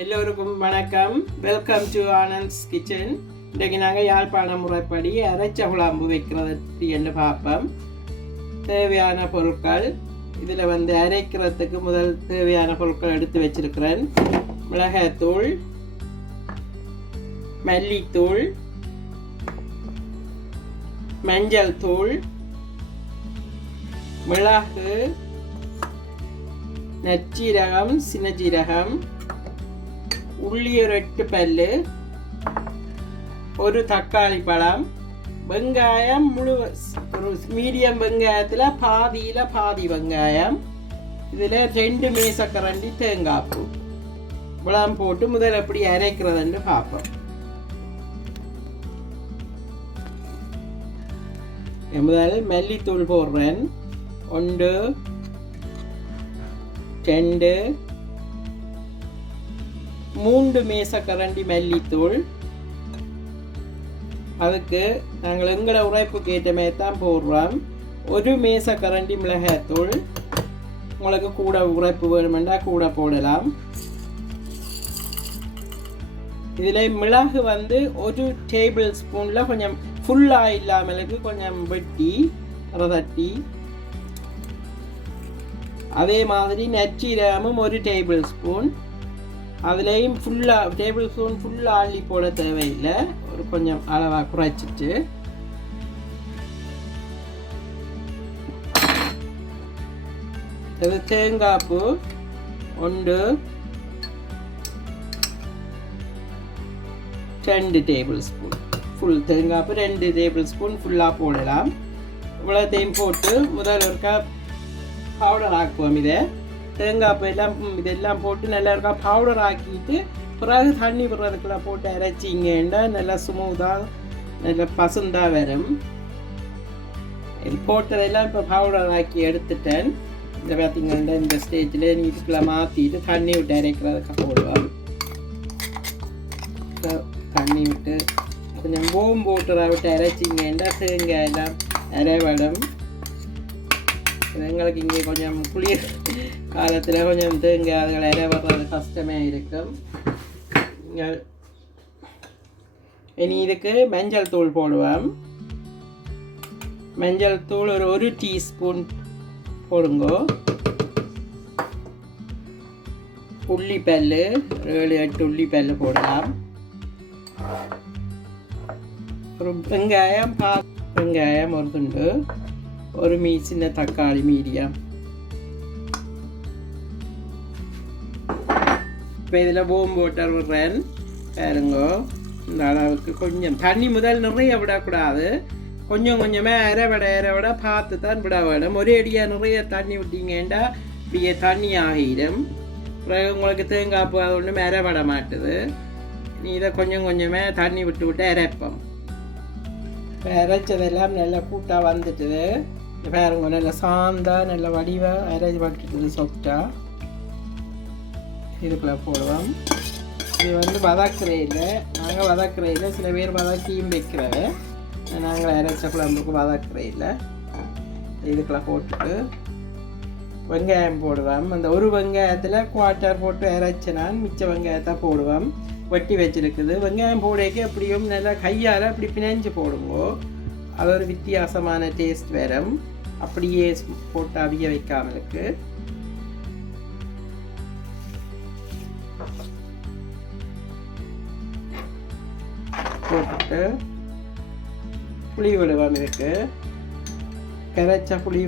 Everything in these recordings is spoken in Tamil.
எல்லோருக்கும் வணக்கம். Welcome to Anand's kitchen. இன்றைக்கு நாங்கள் யாழ்ப்பாண முறைப்படி அரைச்ச குழம்பு வைக்கிறது என்று பார்ப்போம். தேவையான பொருட்கள் இதில் அரைக்கிறதுக்கு முதல் தேவையான பொருட்கள் எடுத்து வச்சிருக்கிறேன். மிளகாய்த்தூள், மல்லித்தூள், மஞ்சள் தூள், மிளகு, நச்சீரகம், சின்ன ஜீரகம், உள்ளி ஒரு 8 பல்லு, ஒரு தக்காளி பழம், வெங்காயம் முழு ஒரு மீடியம் வெங்காயத்தில் பாதி வெங்காயம், இதில் 2 மேசக்கரண்டி தேங்காய் பூ இவ்வளவு போட்டு முதல் எப்படி அரைக்கிறதுன்னு பார்ப்போம். முதல் மல்லித்தூள் போடுறேன். 1 2 3 மேசக்கரண்டி மல்லித்தூள். அதுக்கு நாங்கள் எங்களோட உரைப்புக்கு ஏற்ற மாதிரி தான் போடுறோம். 1 மேசக்கரண்டி மிளகாய்த்தூள். உங்களுக்கு கூட உரைப்பு வேணுமெண்டா கூட போடலாம். இதில் மிளகு 1 டேபிள் ஸ்பூனில் கொஞ்சம் ஃபுல்லாக இல்லாமலுக்கு கொஞ்சம் வெட்டி தட்டி, அதே மாதிரி நச்சீரகமும் 1 டேபிள் ஸ்பூன். அதுலேயும் ஃபுல்லாக டேபிள் ஸ்பூன் ஃபுல்லாக அள்ளி போட தேவையில்லை, ஒரு கொஞ்சம் அளவாக குறைச்சிட்டு இது தேங்காய் பூ 1 2 டேபிள் ஸ்பூன் ஃபுல் தேங்காய் பூ 2 டேபிள் ஸ்பூன் ஃபுல்லாக போடலாம். இவ்வளோத்தையும் போட்டு முதல் ஒரு கப் பவுடர் ஆக்குவோம். இதை தேங்காய் பூ இதெல்லாம் போட்டு நல்லா இருக்கா பவுடர் ஆக்கிட்டு பிறகு தண்ணி விடுறதுக்குள்ள போட்டு அரைச்சிங்கன்னா நல்லா ஸ்மூத்தாக நல்லா பசுந்தாக வரும். இது போட்டதெல்லாம் இப்போ பவுடர் ஆக்கி எடுத்துட்டேன். இந்த பார்த்திங்கன்னா இந்த ஸ்டேஜில் இதுக்குள்ள மாற்றிட்டு தண்ணி விட்டு அரைக்கிறதுக்கு போடுவோம். தண்ணி விட்டு கொஞ்சம் ஓம் போட்டு விட்டு அரைச்சிங்கன்னா தேங்காய் எல்லாம் அரைவடம். எங்களுக்கு இங்கே கொஞ்சம் குளிர் காலத்தில் கொஞ்சம் தேங்காய் அதுகளை அரை வர்றது கஷ்டமாக இருக்கும். இனி இதுக்கு மஞ்சள் தூள் போடுவோம். மஞ்சள் தூள் ஒரு 1 டீஸ்பூன் போடுங்கோ. உள்ளிப்பல் 7-8 உள்ளிப்பல் போடலாம். ஒரு வெங்காயம் ஒரு துண்டு, ஒரு சின்ன தக்காளி மீடியம். இப்போ இதில் போம் போட்டு விடுறேன் பாருங்கோ. இந்த அளவுக்கு கொஞ்சம் தண்ணி முதல் நிறைய விடக்கூடாது, கொஞ்சம் கொஞ்சமாக அரைவிட பார்த்து தான் விட வேணும். ஒரே அடியாக நிறைய தண்ணி விட்டீங்கன்னா இப்படியே தண்ணி ஆகிடும். பிறகு உங்களுக்கு தேங்காய் பூ அது ஒன்றும் அரைவிட மாட்டுது. நீ இதை கொஞ்சம் கொஞ்சமாக தண்ணி விட்டு அரைப்போம். இப்போ அரைச்சதெல்லாம் நல்லா கூட்டாக வந்துட்டுது பாருங்க. நல்லா சாந்தா நல்ல வடிவாக அரைச்சி வட்டுது சொப்டாக. இதுக்குள்ளே போடுவோம். இது வதக்குறையில் நாங்கள் வதக்குறையில் சில பேர் வதக்கியும் வைக்கிறவ, நாங்கள் அரைச்ச குழம்புக்கு வதக்குறையில் இதுக்குள்ளே போட்டுட்டு வெங்காயம் போடுவோம். அந்த ஒரு வெங்காயத்தில் குவார்ட்டர் போட்டு அரைச்சி நான் மிச்ச வெங்காயத்தை போடுவோம். வெட்டி வச்சுருக்குது. வெங்காயம் போடைக்கு எப்படியும் நல்லா கையால் அப்படி பிணைஞ்சு போடுங்கோ. அது ஒரு வித்தியாசமான டேஸ்ட் வரும். அப்படியே போட்டு அவிய வைக்காமலுக்கு போட்டுட்டு புளி விடுவோம். இதுக்கு கரைச்ச புளி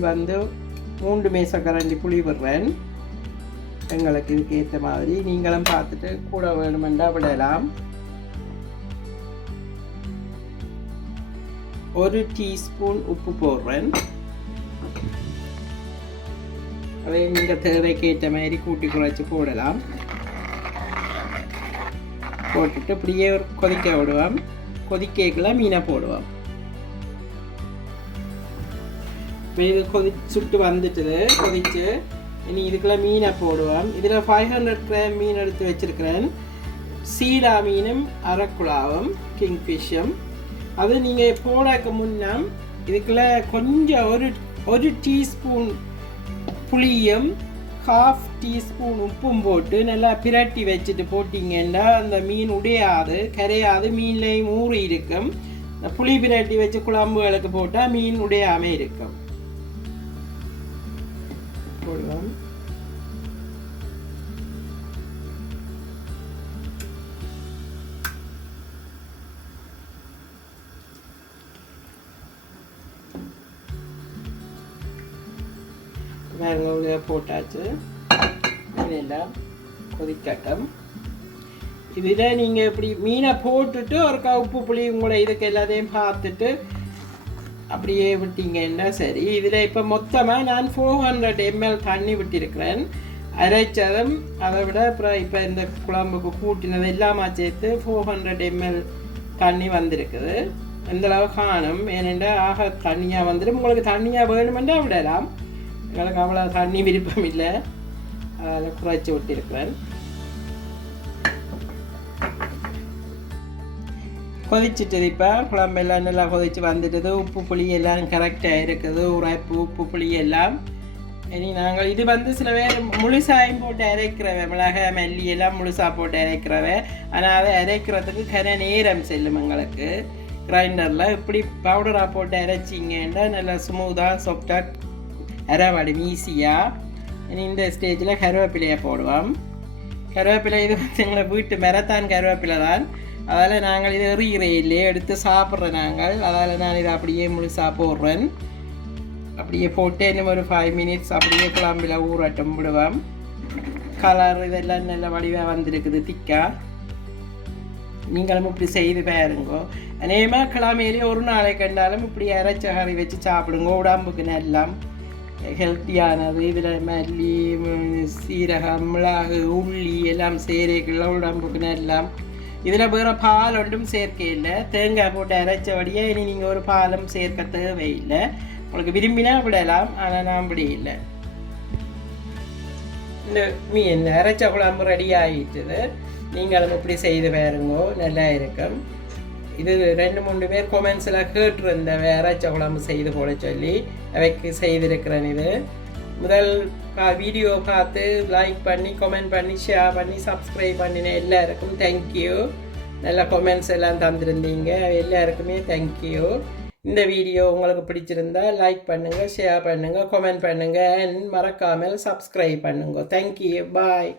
3 மேசக்கரண்டி புளி விடுறேன். எங்களுக்கு இதுக்கு ஏற்ற மாதிரி நீங்களும் பார்த்துட்டு கூட வேணுமெண்டா விடலாம். 1 டீஸ்பூன் உப்பு போடுறேன். அதை நீங்கள் தேவைக்கு ஏற்ற மாதிரி கூட்டி குறைச்சி போடலாம். போட்டுட்டு இப்படியே ஒரு கொதிக்க விடுவோம். கொதிக்கலாம் மீனை போடுவோம். இது சுட்டு வந்துட்டுது கொதிச்சு. இனி இதுக்குள்ள மீனை போடுவோம். இதில் 500 கிராம் மீன் எடுத்து வச்சிருக்கிறேன். சீடா மீனும் அரக்குழாவும் கிங்ஃபிஷும். அது நீங்கள் போடாக்க முன்னா இதுக்குள்ள கொஞ்சம் ஒரு டீஸ்பூன் புளியும் 1/2 டீஸ்பூன் உப்பும் போட்டு நல்லா பிரட்டி வச்சுட்டு போட்டிங்கன்னா அந்த மீன் உடையாது, கரையாது, மீன்லேயும் ஊறி இருக்கும். புளி பிரட்டி வச்சு குழம்புகளுக்கு போட்டால் மீன் உடையாமல் இருக்கும். போடுவோம். வேறு போட்டாச்சு. இதெல்லாம் கொதிக்கட்டும். இதில் நீங்கள் இப்படி மீனை போட்டுட்டு ஒரு உப்பு புளி உங்களை இதுக்கு எல்லாத்தையும் பார்த்துட்டு அப்படியே விட்டீங்கன்னா சரி. இதில் இப்போ மொத்தமாக நான் 400 ml தண்ணி விட்டிருக்கிறேன். அரைச்சதும் அதை விட அப்புறம் இப்போ இந்த குழம்புக்கு கூட்டினது எல்லாமே சேர்த்து 400 ml தண்ணி வந்திருக்குது. எந்தளவு காணும், ஏனென்றால் ஆக தண்ணியாக வந்துடும். உங்களுக்கு தண்ணியாக வேணுமென்றா விடலாம், எங்களுக்கு அவ்வளோ தண்ணி விருப்பம் இல்லை, அதில் குறைச்சி விட்டிருக்கிறேன். கொதிச்சுட்டு இப்போ குழம்பெல்லாம் நல்லா கொதிச்சு வந்துட்டுது. உப்பு புளி எல்லாம் கரெக்டாக இருக்குது, உரைப்பு உப்பு புளி எல்லாம். இனி நாங்கள் இது சில பேர் முழுசாயும் போட்டு அரைக்கிறவ, மிளகாய் மல்லி எல்லாம் முழுசாக போட்டு அரைக்கிறவ. ஆனால் அதை அரைக்கிறதுக்கு கன நேரம் செல்லும் எங்களுக்கு. கிரைண்டரில் இப்படி பவுடராக போட்டு அரைச்சிங்கன்னா நல்லா ஸ்மூத்தாக சாஃப்டாக அரைவாடும் ஈஸியாக. இனி இந்த ஸ்டேஜில் கருவேப்பிலையை போடுவோம். கருவேப்பிலை இது எங்களை வீட்டு மரத்தான் கருவேப்பிலை தான், அதால் நாங்கள் இதை எறிகிறே எடுத்து சாப்பிட்றோம் நாங்கள். அதால் நான் இதை அப்படியே முழுசாக போடுறேன். அப்படியே போட்டு இன்னும் ஒரு 5 minutes அப்படியே குழம்பில் ஊறட்டும் விடுவோம். கலர் இதெல்லாம் நல்ல வடிவாக வந்திருக்குது திக்காக. நீங்களும் இப்படி செய்து பாருங்கோ. அநேகமாக கிழமையிலேயே ஒரு நாளைக்கு கண்டாலும் இப்படி அரைச்ச கறி வச்சு சாப்பிடுங்க, உடம்புக்கு நல்லா ஹெல்த்தியானது. இதில் மல்லி, சீரகம், மிளகு, உள்ளி எல்லாம் சேரைக்குள்ள உடம்புக்கு நல்லா. இதில் வேறு பால் ஒன்றும் சேர்க்க இல்லை, தேங்காய் போட்டு அரைச்சபடியே. இனி நீங்கள் ஒரு பாலும் சேர்க்க தேவையில்லை, உங்களுக்கு விரும்பினா விடலாம், ஆனால் நான் விட இல்லை. இந்த மீன் அரைச்ச குழம்பு ரெடி ஆகிட்டுது. நீங்களும் இப்படி செய்து பாருங்கோ, நல்லா இருக்கும். இது 2-3 பேர் கொமெண்ட்ஸில் கேட்டுருந்த அரைச்ச குழம்பு செய்து போட சொல்லி அவைக்கு செய்திருக்கிறேன். இது முதல் வீடியோ பார்த்து லைக் பண்ணி கமெண்ட் பண்ணி ஷேர் பண்ணி சப்ஸ்கிரைப் பண்ணின எல்லாருக்கும் தேங்க்யூ. நல்ல கொமெண்ட்ஸ் எல்லாம் தந்திருந்தீங்க, எல்லாருக்குமே தேங்க்யூ. இந்த வீடியோ உங்களுக்கு பிடிச்சிருந்தா லைக் பண்ணுங்கள், ஷேர் பண்ணுங்கள், கமெண்ட் பண்ணுங்கள், மறக்காமல் சப்ஸ்கிரைப் பண்ணுங்க. தேங்க்யூ, பாய்.